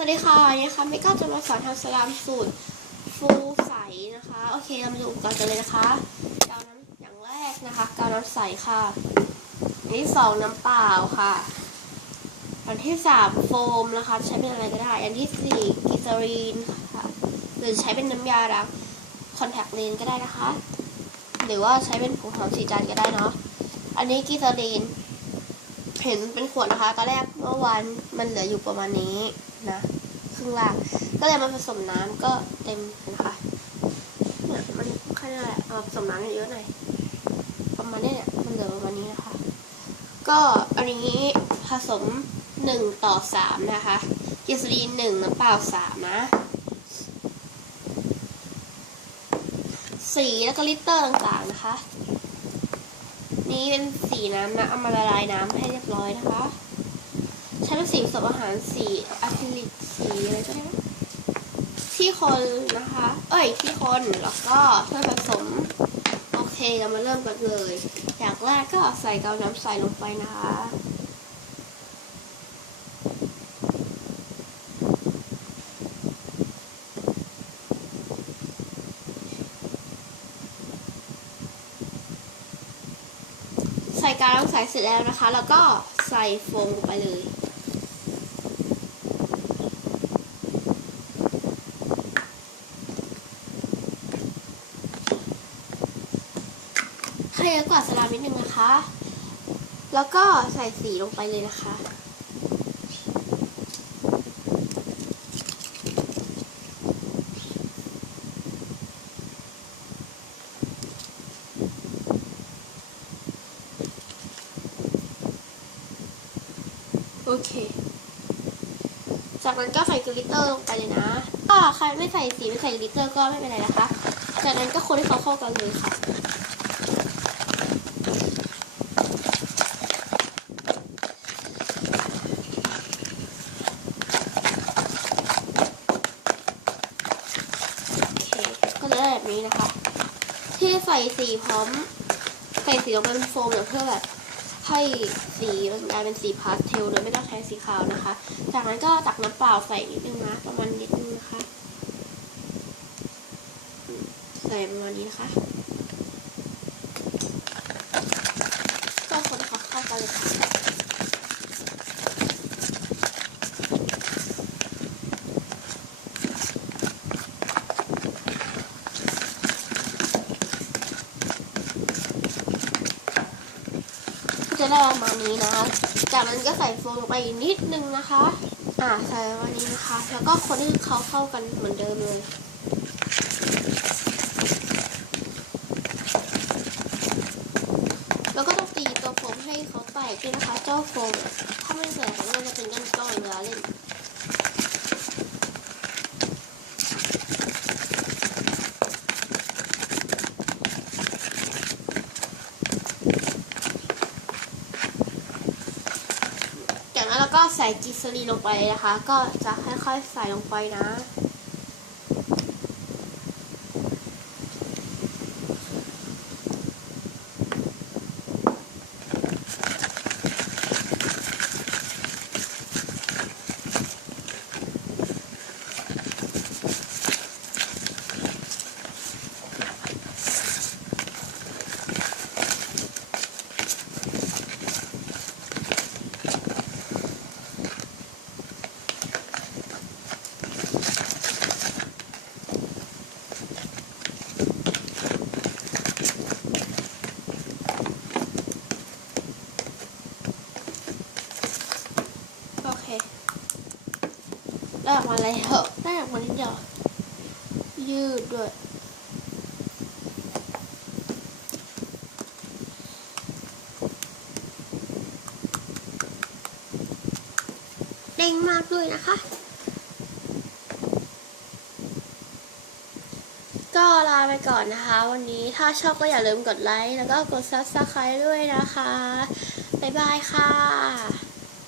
วัสดีค่ะนี่ค่ะไม่ก็จะมาสอนทำสลามสูตรฟูใสนะคะ โอเคเรามาดูอุปกรณ์กันเลยนะคะกาวน้ำอย่างแรกนะคะกาวน้ำใสค่ะอันที่สองน้ำเปล่าค่ะ อันที่สามโฟมนะคะ ใช้เป็นอะไรก็ได้ อันที่สี่กิซารีนค่ะ หรือใช้เป็นน้ำยาล้างคอนแทคเลนส์ก็ได้นะคะ หรือว่าใช้เป็นผงหอมสีจันก็ได้เนาะอันนี้กิซารีน เห็นเป็นขวดนะคะตอนแรกเมื่อวานมันเหลืออยู่ประมาณนี้ นะครึ่งล่างก็เลยมาผสมน้ำก็เต็มนะคะเนี่ยมันแค่นั้นแหละเอาผสมน้ำเยอะหน่อยประมาณนี้เนี่ยมันเหลือประมาณนี้นะคะ ก็อันนี้ผสมหนึ่งต่อสามนะคะเกสรีหนึ่งน้ำเปล่าสามนะสีแล้วก็ลิตเตอร์ต่างๆนะคะ นี่เป็นสีน้ำนะเอามาละลายน้ำให้เรียบร้อยนะคะ ใช้เป็นสีผสมอาหารสีอะคริลิกสีอะไรก็ได้ที่คนนะคะ เอ้ยที่คนแล้วก็เพื่อผสม โอเคเรามาเริ่มกันเลยอย่างแรกก็ใส่กาน้ำใสลงไปนะคะใส่กาวน้ำใสเสร็จแล้วนะคะ แล้วก็ใส่โฟมลงไปเลย เยอะกว่าสลามนิดนึงนะคะ แล้วก็ใส่สีลงไปเลยนะคะ โอเค จากนั้นก็ใส่กลิตเตอร์ลงไปเลยนะถ้าใครไม่ใส่สีไม่ใส่กลิตเตอร์ก็ไม่เป็นไรนะคะ จากนั้นก็คนให้เขาเข้ากันเลยค่ะ โอเค ก็จะได้แบบนี้นะคะ ที่ ใส่สีพร้อม ใส่สีลงไปเป็นโฟมเพื่อแบบให้สีมันกลายเป็นสีพาสเทลโดยไม่ต้องใช้สีขาวนะคะ จากนั้นก็ตักน้ำเปล่าใส่นิดนึงนะประมาณนิดนึงนะคะ ใส่ประมาณนี้นะคะ ก็คนเขาเข้ากันเลยค่ะก็ จะได้ประมาณนี้นะคะจากนั้นก็ใส่โฟมลงไปอีกนิดนึงนะคะ อ่าใส่วันนี้นะคะ แล้วก็คนให้เขาเข้ากันเหมือนเดิมเลยแล้วก็ต้องตีตัวโฟมให้เขาแตกด้วยนะคะ เจ้าโฟมถ้าไม่แตกมันก็จะเป็นก้อนๆเวลาเล่น จา ก็ใส่กิซารีนลงไปนะคะ ก็จะค่อยๆใส่ลงไปนะ มาแล้วได้ออกมานิดเดียว ยืดด้วยเด้งมากด้วยนะคะ ก็ลาไปก่อนนะคะ วันนี้ถ้าชอบก็อย่าลืมกดไลค์ แล้วก็กด subscribe ด้วยนะคะ บ๊ายบายค่ะ